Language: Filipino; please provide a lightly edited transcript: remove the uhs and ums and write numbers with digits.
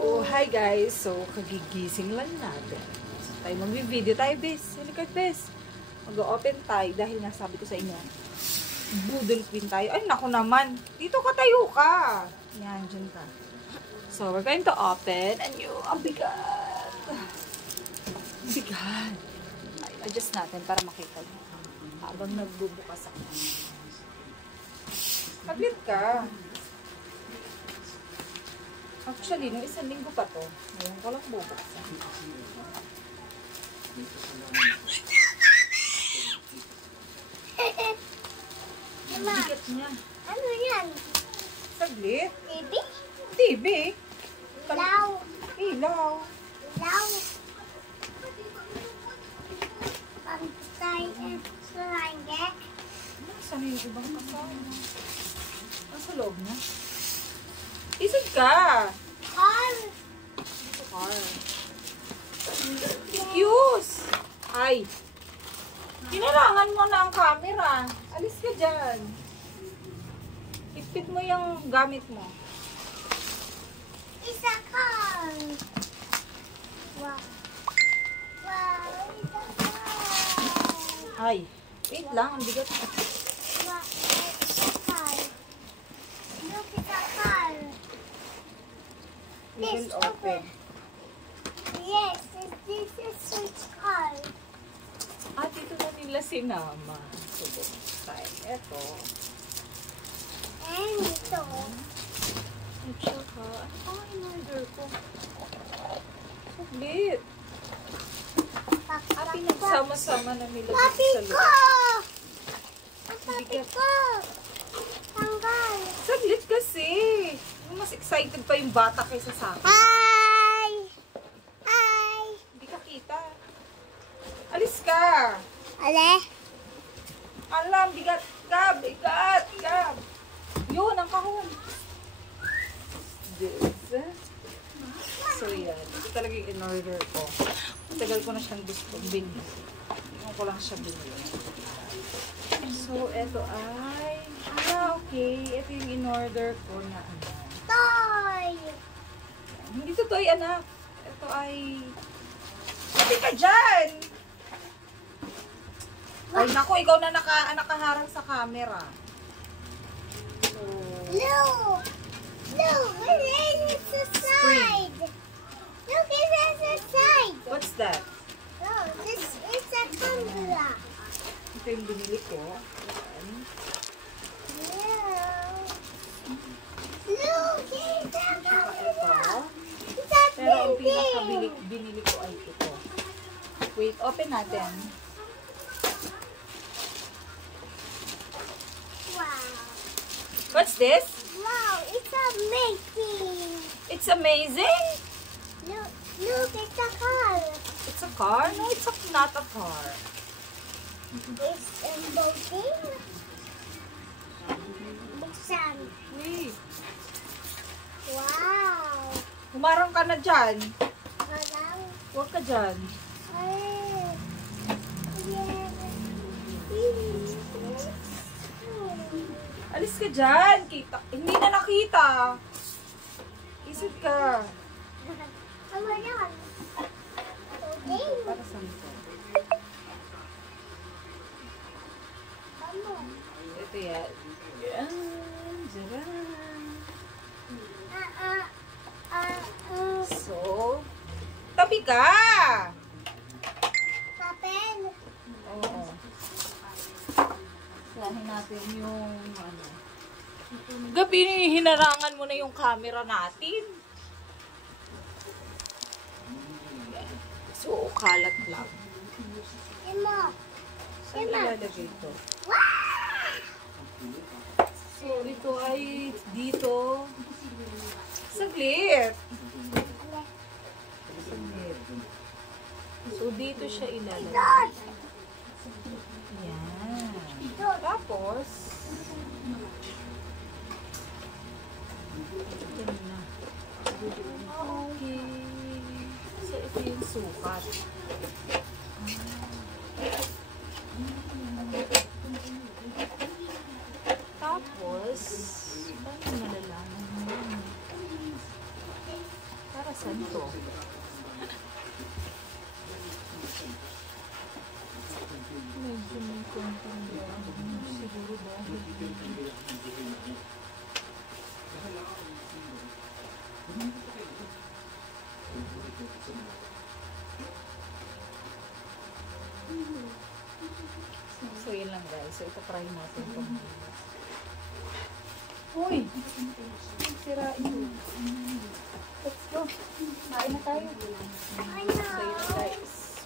Oh, hi guys! So, kagigising lang natin. So, tayo mag-video tayo, bes. Halika, bes. Mag-open tayo dahil nga sabi ko sa inyo, budol queen tayo. Ay, naku naman. Dito ka, tayo ka. Yan, dyan ka. So, we're going to open and ang bigat. Bigat. Ay, adjust natin para makita nyo. Habang nagbubukas ako. Saglit ka. Actually, nung isang linggo pa to. Ngayon ko lang bubuksan. Bigat niya. Ano yan? Saglit. TV? TV. Ilaw. Ilaw. Ilaw. Pantay at sarangge. Saan yung ibang kasama? Nasa loob na. Isod ka. Car. Ito car. Excuse. Ay. Kinalangan mo na ang camera. Alis ka dyan. Ipit mo yung gamit mo. Isa car. Wow. Wow, isa car. Ay. Wait lang. Ang bigat. Wow, isa car. Look, isa car. We will open. Yes, this is switch car. At ito na nila sinama. So, buksan. Ito. And ito. At saka, ano pa ang in-order ko? Saglit. At pinagsama-sama na nila Papi sa ko! loob. Ang papi ko! Tanggal. Saglit kasi. Mas excited pa yung bata kaysa sa akin. Hi! Hi! Hindi ka kita. Alis ka. Ale? Alam, bigat ka. Bigat ka. Yun, ang kahon. This. So, yan. Ito talaga yung in-order ko. Tagal ko na siyang gusto binili. Hindi ko lang siya binili. So, ito ay... okay. Ito yung in-order ko na ano. Toy! Hindi to toy, anak. Ito ay... Pati ka dyan! Ay, naku, ikaw na nakaharang sa camera. So, Look! Look! It's the side! Look, it's the side! what's that? Look, this is a camera. Ito yung binili ko. Ayan. Look, it's a Saka camera. ito. It's a Pero ang building. binili ko ay ito. Wait, open natin. Wow. What's this? Wow, it's amazing. It's amazing? Look, look, it's a car. It's a car? No, it's not a car. It's a boating. Buksan. Wait. Wow. Humarang ka na dyan. Parang, Huwag ka dyan. ay, yeah. Alis ka dyan. Hindi na nakita. Isip ka. Ano yan? Boating. Para saan ito? Ano? Ito yan. Yan. Diyan. So, tabi ka! Papel. Oo. Sahin natin yung ano. Gabi, hinarangan mo na yung camera natin. So, kalat lang. Imo. Saan ilalagay ito? Wow! So, ito ay dito. Saglit. Saglit. So, dito siya ilalagay. Yan. Tapos, yan na. Okay. So, ito yung sukat. Tapos, paano malalaman mo yun? Para bubuksan to. Medyo may konting lang. Siguro dahil so yun lang guys. So ito try natin itong uy! Sirain ko. Let's go. Kain na tayo. So yun guys.